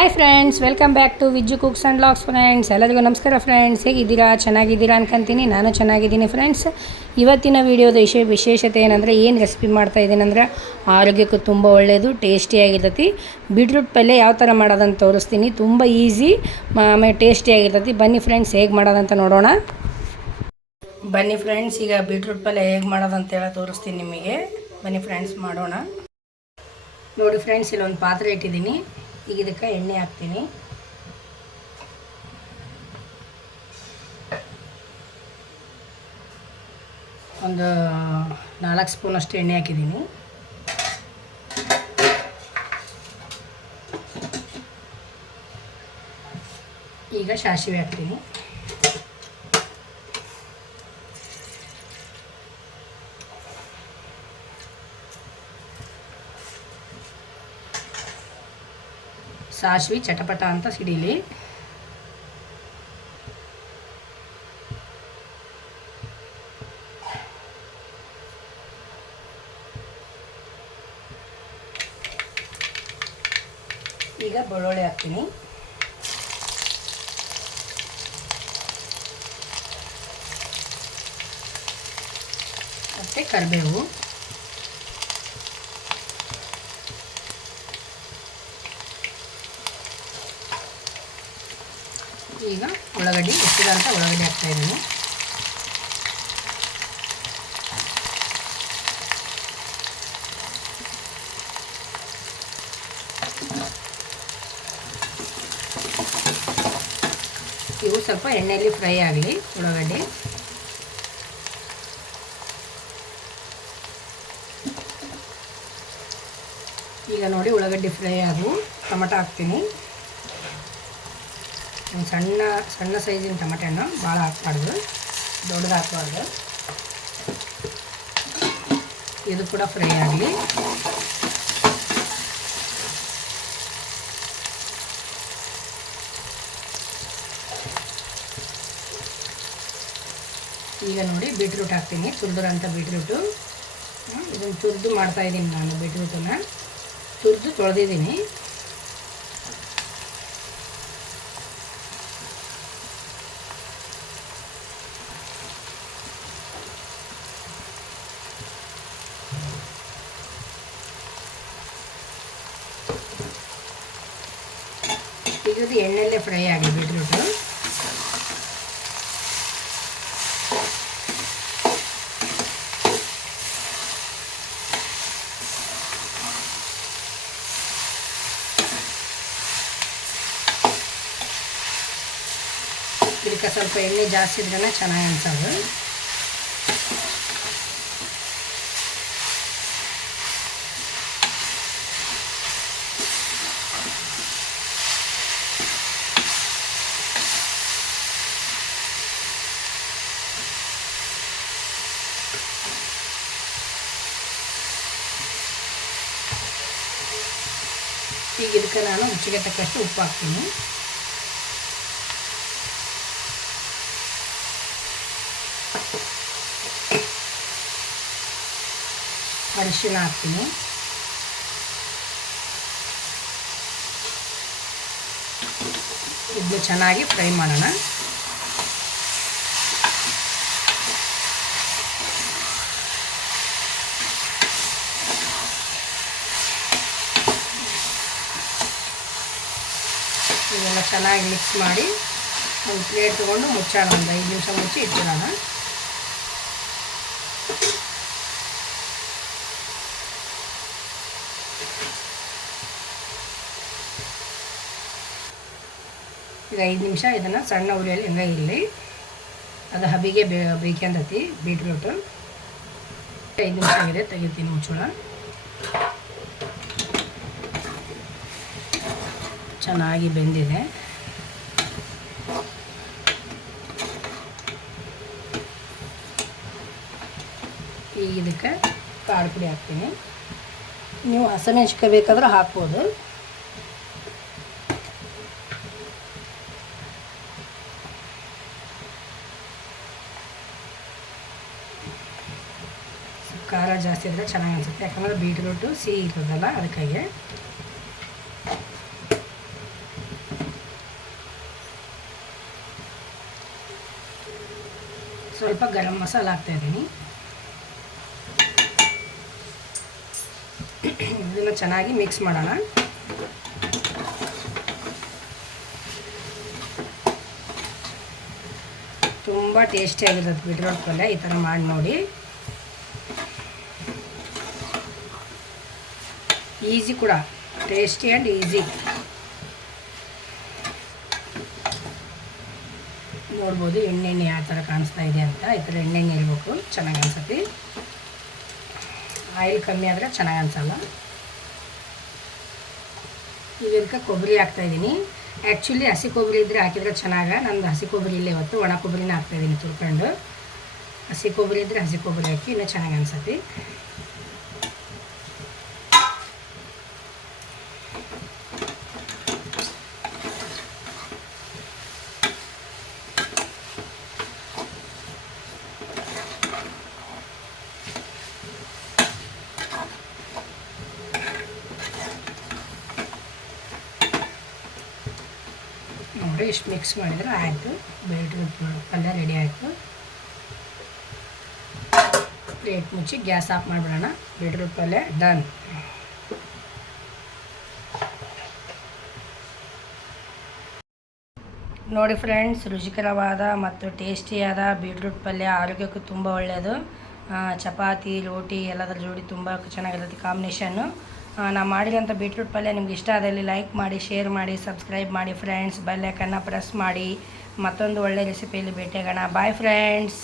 Hi friends welcome back to Vijju cooks and logs friends ಎಲ್ಲರಿಗೂ ನಮಸ್ಕಾರ friends ಹೇಗಿದ್ದೀರಾ? ಚೆನ್ನಾಗಿದ್ದೀರಾ ಅನ್ಕೊಂತೀನಿ. ನಾನು ಚೆನ್ನಾಗಿದ್ದೀನಿ ಫ್ರೆಂಡ್ಸ್ ಇವತ್ತಿನ ವಿಡಿಯೋದ ವಿಷಯ ವಿಶೇಷತೆ ಏನಂದರೆ, ಏನು ರೆಸಿಪಿ ಮಾಡ್ತಾ ಅಂದರೆ, ಆರೋಗ್ಯಕ್ಕೂ ತುಂಬ ಒಳ್ಳೆಯದು ಟೇಸ್ಟಿಯಾಗಿರ್ತೈತಿ ಬೀಟ್ರೂಟ್ ಪಲ್ಯ ಯಾವ ಥರ ಮಾಡೋದಂತ ತೋರಿಸ್ತೀನಿ. ತುಂಬ ಈಸಿ ಆಮೇಲೆ ಟೇಸ್ಟಿಯಾಗಿರ್ತೈತಿ ಬನ್ನಿ ಫ್ರೆಂಡ್ಸ್ ಹೇಗೆ ಮಾಡೋದಂತ ನೋಡೋಣ. ಬನ್ನಿ ಫ್ರೆಂಡ್ಸ್ ಈಗ ಬೀಟ್ರೂಟ್ ಪಲ್ಯ ಹೇಗೆ ಮಾಡೋದಂತ ಹೇಳಿ ತೋರಿಸ್ತೀನಿ ನಿಮಗೆ. ಬನ್ನಿ ಫ್ರೆಂಡ್ಸ್ ಮಾಡೋಣ. ನೋಡಿ ಫ್ರೆಂಡ್ಸ್ ಇಲ್ಲೊಂದು ಪಾತ್ರೆ ಇಟ್ಟಿದ್ದೀನಿ. ಈಗ ಇದಕ್ಕೆ ಎಣ್ಣೆ ಹಾಕ್ತೀನಿ. ಒಂದು ನಾಲ್ಕು ಸ್ಪೂನಷ್ಟು ಎಣ್ಣೆ ಹಾಕಿದ್ದೀನಿ. ಈಗ ಸಾಸಿವೆ ಹಾಕ್ತೀನಿ. ಸಾಸಿವೆ ಚಟಪಟ ಅಂತ ಸಿಡಿಲಿ. ಈಗ ಬೆಳ್ಳುಳ್ಳಿ ಹಾಕ್ತೀನಿ. ಮತ್ತು ಕರಿಬೇವು. ಉಳ್ಳಾಗಡ್ಡಿ ಅಂತ ಉಳ್ಳಾಗಡ್ಡಿ ಹಾಕ್ತಾಯಿದ್ದೀನಿ ಇವು ಸ್ವಲ್ಪ ಎಣ್ಣೆಯಲ್ಲಿ ಫ್ರೈ ಆಗಲಿ, ಉಳ್ಳಾಗಡ್ಡಿ. ಈಗ ನೋಡಿ ಉಳ್ಳಾಗಡ್ಡಿ ಫ್ರೈ ಆಗು, ಟೊಮಟೊ ಹಾಕ್ತೀನಿ. ಒಂದು ಸಣ್ಣ ಸಣ್ಣ ಸೈಜಿನ ಟೊಮೆಟೆ ಹಣ್ಣು ಭಾಳ ಹಾಕ್ಬಾರ್ದು, ದೊಡ್ಡದು ಹಾಕ್ಬಾರ್ದು. ಇದು ಕೂಡ ಫ್ರೈ ಆಗಲಿ. ಈಗ ನೋಡಿ ಬೀಟ್ರೂಟ್ ಹಾಕ್ತೀನಿ ತುರಿದಿರೋಂಥ ಬೀಟ್ರೂಟು ಇದನ್ನು ತುರಿದು ಮಾಡ್ತಾಯಿದ್ದೀನಿ ನಾನು ಬೀಟ್ರೂಟನ್ನು ತುರಿದು ತೊಳೆದಿದ್ದೀನಿ. ಇದು ಎಣ್ಣೆಲ್ಲೇ ಫ್ರೈ ಆಗಿ ಬೀಟ್ರೂಟು ಇದಕ್ಕೆ ಸ್ವಲ್ಪ ಎಣ್ಣೆ ಜಾಸ್ತಿ ಇದ್ರೆ ಚೆನ್ನಾಗಿ ಅನ್ಸೋದು. ಈಗ ಇದಕ್ಕೆ ನಾನು ರುಚಿಗೆ ತಕ್ಕಷ್ಟು ಉಪ್ಪು ಹಾಕ್ತೀನಿ ಅರಿಶಿನ ಹಾಕ್ತೀನಿ ಇದನ್ನು ಚೆನ್ನಾಗಿ ಫ್ರೈ ಮಾಡೋಣ. ಚೆನ್ನಾಗಿ ಮಿಕ್ಸ್ ಮಾಡಿ ಒಂದು ಪ್ಲೇಟ್ ತೊಗೊಂಡು ಮುಚ್ಚೋಣ ಒಂದು ಐದು ನಿಮಿಷ ಮುಚ್ಚಿ ಇಟ್ಟಿರೋಣ ಈಗ ಐದು ನಿಮಿಷ ಇದನ್ನು ಸಣ್ಣ ಉರಿಯಲ್ಲಿ ಹಿಂಗೆ ಇರಲಿ ಅದು ಹಬಿಗೆ ಬೇ ಬೇಕಂತತಿ ಬೀಟ್ರೂಟು ಐದು ನಿಮಿಷ ಆಗಿದೆ, ತೆಗಿತೀನಿ ಮುಚ್ಚೋಣ. ಚೆನ್ನಾಗಿ ಬೆಂದಿದೆ. ಈಗ ಇದಕ್ಕೆ ಕಾಳು ಪುಡಿ ಹಾಕ್ತೀನಿ. ನೀವು ಹಸಿಮೆಣ್ಸಿಕಾಯಿ ಬೇಕಾದ್ರೆ ಹಾಕ್ಬೋದು. ಖಾರ ಜಾಸ್ತಿ ಇದ್ದರೆ ಚೆನ್ನಾಗಿ ಅನ್ಸುತ್ತೆ. ಯಾಕಂದರೆ ಬೀಟ್ರೂಟು, ಸಿಹಿ ಇರೋದಲ್ಲ ಅದಕ್ಕಾಗಿ. ಸ್ವಲ್ಪ ಗರಂ ಮಸಾಲ ಹಾಕ್ತಾಯಿದ್ದೀನಿ ಚೆನ್ನಾಗಿ ಮಿಕ್ಸ್ ಮಾಡೋಣ. ತುಂಬ ಟೇಸ್ಟಿಯಾಗಿರುತ್ತೆ ಬಿಟ್ರೋಟ್ ಪಲ್ಯ, ಈ ಥರ ಮಾಡಿ ನೋಡಿ. ಈಸಿ ಕೂಡ ಟೇಸ್ಟಿ ಆ್ಯಂಡ್ ಈಸಿ ನೋಡ್ಬೋದು ಎಣ್ಣೆಣ್ಣೆ ಯಾವ ಥರ ಕಾಣಿಸ್ತಾ ಇದೆ ಅಂತ, ಈ ಥರ ಎಣ್ಣೆಣ್ಣೆ ಇರಬೇಕು, ಚೆನ್ನಾಗಿ ಅನ್ಸತ್ತೆ. ಆಯಿಲ್ ಕಮ್ಮಿ ಆದರೆ ಚೆನ್ನಾಗಿ ಅನ್ಸಲ್ಲ. ಈಗ ಇದಕ್ಕೆ ಕೊಬ್ಬರಿ ಹಾಕ್ತಾಯಿದ್ದೀನಿ ಆ್ಯಕ್ಚುಲಿ ಹಸಿ ಕೊಬ್ಬರಿ ಇದ್ದರೆ ಹಾಕಿದ್ರೆ ಚೆನ್ನಾಗ. ನಂದು ಹಸಿ ಕೊಬ್ಬರಿ ಇಲ್ಲೇ ಇವತ್ತು. ಒಣ ಕೊಬ್ಬರಿನ ಹಾಕ್ತಾಯಿದ್ದೀನಿ ತುರ್ಕೊಂಡು. ಹಸಿ ಕೊಬ್ಬರಿ ಇದ್ದರೆ ಹಸಿ ಕೊಬ್ಬರಿ ಹಾಕಿ ಇನ್ನೂ ಚೆನ್ನಾಗಿ ಅನ್ಸತ್ತೆ. ಇಷ್ಟು ಮಿಕ್ಸ್ ಮಾಡಿದರೆ ಆಯಿತು. ಬೀಟ್ರೂಟ್ ಪಲ್ಯ ರೆಡಿ ಆಯಿತು. ಪ್ಲೇಟ್ ಮುಚ್ಚಿ ಗ್ಯಾಸ್ ಆಫ್ ಮಾಡಿಬಿಡೋಣ. ಬೀಟ್ರೂಟ್ ಪಲ್ಯ ಡನ್ ನೋಡಿ ಫ್ರೆಂಡ್ಸ್ ರುಚಿಕರವಾದ ಮತ್ತು ಟೇಸ್ಟಿಯಾದ ಬೀಟ್ರೂಟ್ ಪಲ್ಯ ಆರೋಗ್ಯಕ್ಕೂ ತುಂಬ ಒಳ್ಳೆಯದು. ಚಪಾತಿ, ರೋಟಿ ಎಲ್ಲದರ ಜೋಡಿ ತುಂಬ ಚೆನ್ನಾಗಿರುತ್ತೆ ಕಾಂಬಿನೇಷನ್ನು ನಾ ಮಾಡಿದಂಥ ಬೀಟ್ರೂಟ್ ಪಲ್ಯ ನಿಮ್ಗೆ ಇಷ್ಟ ಆದಲ್ಲಿ ಲೈಕ್ ಮಾಡಿ ಶೇರ್ ಮಾಡಿ ಸಬ್ಸ್ಕ್ರೈಬ್ ಮಾಡಿ ಫ್ರೆಂಡ್ಸ್ ಬೆಲ್ಲೈಕನ್ನ ಪ್ರೆಸ್ ಮಾಡಿ. ಮತ್ತೊಂದು ಒಳ್ಳೆ ರೆಸಿಪಿಯಲ್ಲಿ ಭೇಟಿಯಾಗೋಣ. Bye friends